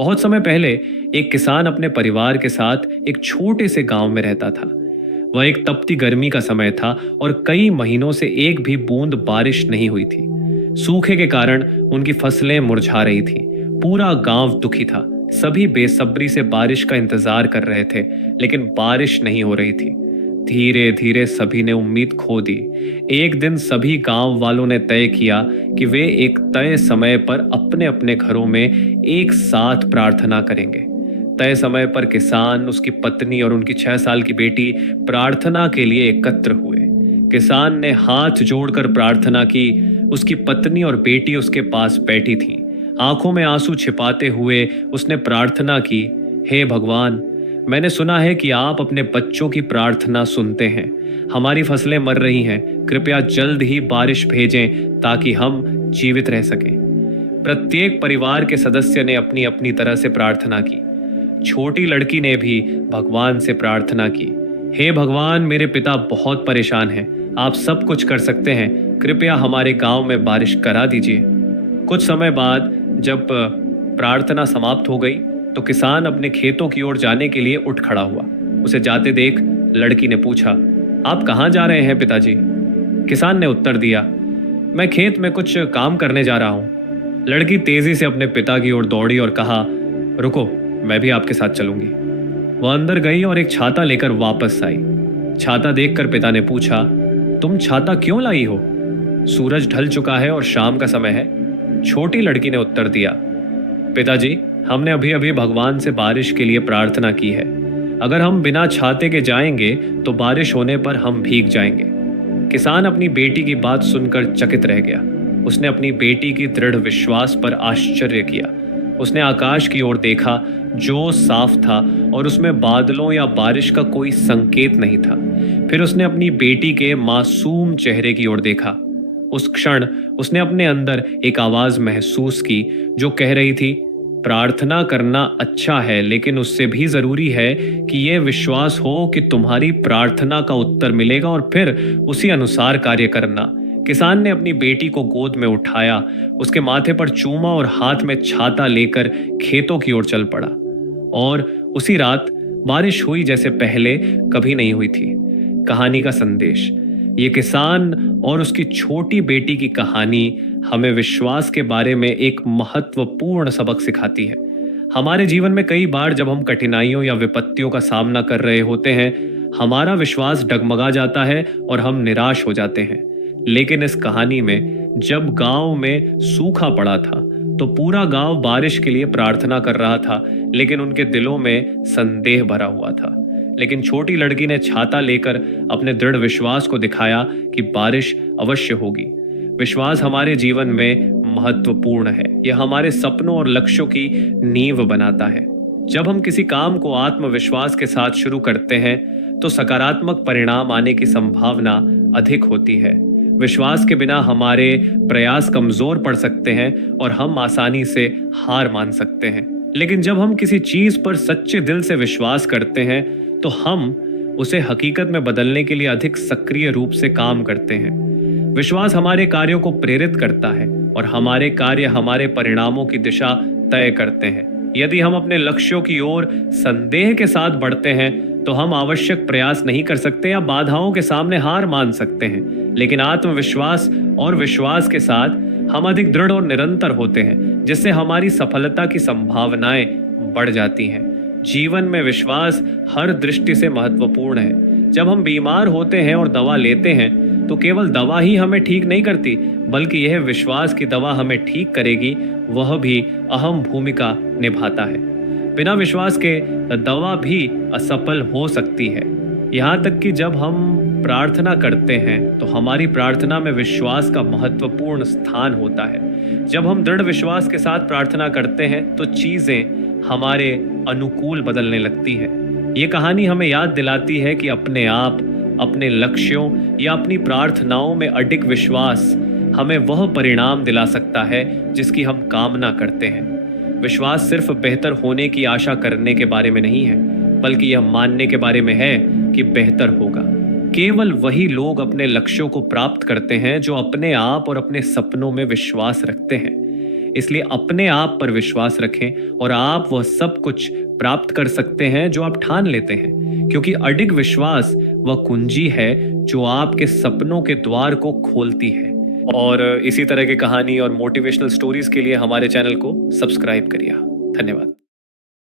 बहुत समय पहले एक किसान अपने परिवार के साथ एक छोटे से गांव में रहता था। वह एक तपती गर्मी का समय था और कई महीनों से एक भी बूंद बारिश नहीं हुई थी। सूखे के कारण उनकी फसलें मुरझा रही थीं। पूरा गांव दुखी था। सभी बेसब्री से बारिश का इंतजार कर रहे थे, लेकिन बारिश नहीं हो रही थी। धीरे धीरे सभी ने उम्मीद खो दी। एक दिन सभी गांव वालों ने तय किया कि वे एक तय समय पर अपने अपने घरों में एक साथ प्रार्थना करेंगे। तय समय पर किसान, उसकी पत्नी और उनकी 6 साल की बेटी प्रार्थना के लिए एकत्र हुए। किसान ने हाथ जोड़कर प्रार्थना की। उसकी पत्नी और बेटी उसके पास बैठी थीं। आंखों में आंसू छिपाते हुए उसने प्रार्थना की, हे भगवान, मैंने सुना है कि आप अपने बच्चों की प्रार्थना सुनते हैं। हमारी फसलें मर रही हैं। कृपया जल्द ही बारिश भेजें ताकि हम जीवित रह सकें। प्रत्येक परिवार के सदस्य ने अपनी अपनी तरह से प्रार्थना की। छोटी लड़की ने भी भगवान से प्रार्थना की, हे भगवान, मेरे पिता बहुत परेशान हैं। आप सब कुछ कर सकते हैं। कृपया हमारे गांव में बारिश करा दीजिए। कुछ समय बाद जब प्रार्थना समाप्त हो गई तो किसान अपने खेतों की ओर जाने के लिए उठ खड़ा हुआ। उसे जाते देख लड़की ने पूछा, आप कहाँ जा रहे हैं पिताजी? किसान ने उत्तर दिया, मैं खेत में कुछ काम करने जा रहा हूँ। लड़की तेजी से अपने पिता की ओर दौड़ी और कहा, रुको, मैं भी आपके साथ चलूंगी। वह अंदर गई और एक छाता लेकर वापस आई। छाता देखकर पिता ने पूछा, तुम छाता क्यों लाई हो? सूरज ढल चुका है और शाम का समय है। छोटी लड़की ने उत्तर दिया, पिताजी, हमने अभी अभी भगवान से बारिश के लिए प्रार्थना की है। अगर हम बिना छाते के जाएंगे तो बारिश होने पर हम भीग जाएंगे। किसान अपनी बेटी की बात सुनकर चकित रह गया। उसने अपनी बेटी की दृढ़ विश्वास पर आश्चर्य किया। उसने आकाश की ओर देखा जो साफ था और उसमें बादलों या बारिश का कोई संकेत नहीं था। फिर उसने अपनी बेटी के मासूम चेहरे की ओर देखा। उस क्षण उसने अपने अंदर एक आवाज महसूस की जो कह रही थी, प्रार्थना करना अच्छा है, लेकिन उससे भी जरूरी है कि यह विश्वास हो कि तुम्हारी प्रार्थना का उत्तर मिलेगा और फिर उसी अनुसार कार्य करना। किसान ने अपनी बेटी को गोद में उठाया, उसके माथे पर चूमा और हाथ में छाता लेकर खेतों की ओर चल पड़ा। और उसी रात बारिश हुई जैसे पहले कभी नहीं हुई थी। कहानी का संदेश, ये किसान और उसकी छोटी बेटी की कहानी हमें विश्वास के बारे में एक महत्वपूर्ण सबक सिखाती है। हमारे जीवन में कई बार जब हम कठिनाइयों या विपत्तियों का सामना कर रहे होते हैं, हमारा विश्वास डगमगा जाता है और हम निराश हो जाते हैं। लेकिन इस कहानी में जब गांव में सूखा पड़ा था तो पूरा गांव बारिश के लिए प्रार्थना कर रहा था, लेकिन उनके दिलों में संदेह भरा हुआ था। लेकिन छोटी लड़की ने छाता लेकर अपने दृढ़ विश्वास को दिखाया कि बारिश अवश्य होगी। विश्वास हमारे जीवन में महत्वपूर्ण है। यह हमारे सपनों और लक्ष्यों की नींव बनाता है। जब हम किसी काम को आत्मविश्वास के साथ शुरू करते हैं तो सकारात्मक परिणाम आने की संभावना अधिक होती है। विश्वास के बिना हमारे प्रयास कमजोर पड़ सकते हैं और हम आसानी से हार मान सकते हैं। लेकिन जब हम किसी चीज पर सच्चे दिल से विश्वास करते हैं तो हम उसे हकीकत में बदलने के लिए अधिक सक्रिय रूप से काम करते हैं। विश्वास हमारे कार्यों को प्रेरित करता है और हमारे कार्य हमारे परिणामों की दिशा तय करते हैं। यदि हम अपने लक्ष्यों की ओर संदेह के साथ बढ़ते हैं तो हम आवश्यक प्रयास नहीं कर सकते या बाधाओं के सामने हार मान सकते हैं। लेकिन आत्मविश्वास और विश्वास के साथ हम अधिक दृढ़ और निरंतर होते हैं, जिससे हमारी सफलता की संभावनाएं बढ़ जाती हैं। जीवन में विश्वास हर दृष्टि से महत्वपूर्ण है। जब हम बीमार होते हैं और दवा लेते हैं तो केवल दवा ही हमें ठीक नहीं करती, बल्कि यह विश्वास की दवा हमें ठीक करेगी, वह भी अहम भूमिका निभाता है। बिना विश्वास के दवा भी असफल हो सकती है। यहाँ तक कि जब हम प्रार्थना करते हैं तो हमारी प्रार्थना में विश्वास का महत्वपूर्ण स्थान होता है। जब हम दृढ़ विश्वास के साथ प्रार्थना करते हैं तो चीजें हमारे अनुकूल बदलने लगती हैं। ये कहानी हमें याद दिलाती है कि अपने आप, अपने लक्ष्यों या अपनी प्रार्थनाओं में अडिग विश्वास हमें वह परिणाम दिला सकता है जिसकी हम कामना करते हैं। विश्वास सिर्फ बेहतर होने की आशा करने के बारे में नहीं है, बल्कि यह मानने के बारे में है कि बेहतर होगा। केवल वही लोग अपने लक्ष्यों को प्राप्त करते हैं जो अपने आप और अपने सपनों में विश्वास रखते हैं। इसलिए अपने आप पर विश्वास रखें और आप वह सब कुछ प्राप्त कर सकते हैं जो आप ठान लेते हैं, क्योंकि अडिग विश्वास वह कुंजी है जो आपके सपनों के द्वार को खोलती है। और इसी तरह की कहानी और मोटिवेशनल स्टोरीज के लिए हमारे चैनल को सब्सक्राइब करिए। धन्यवाद।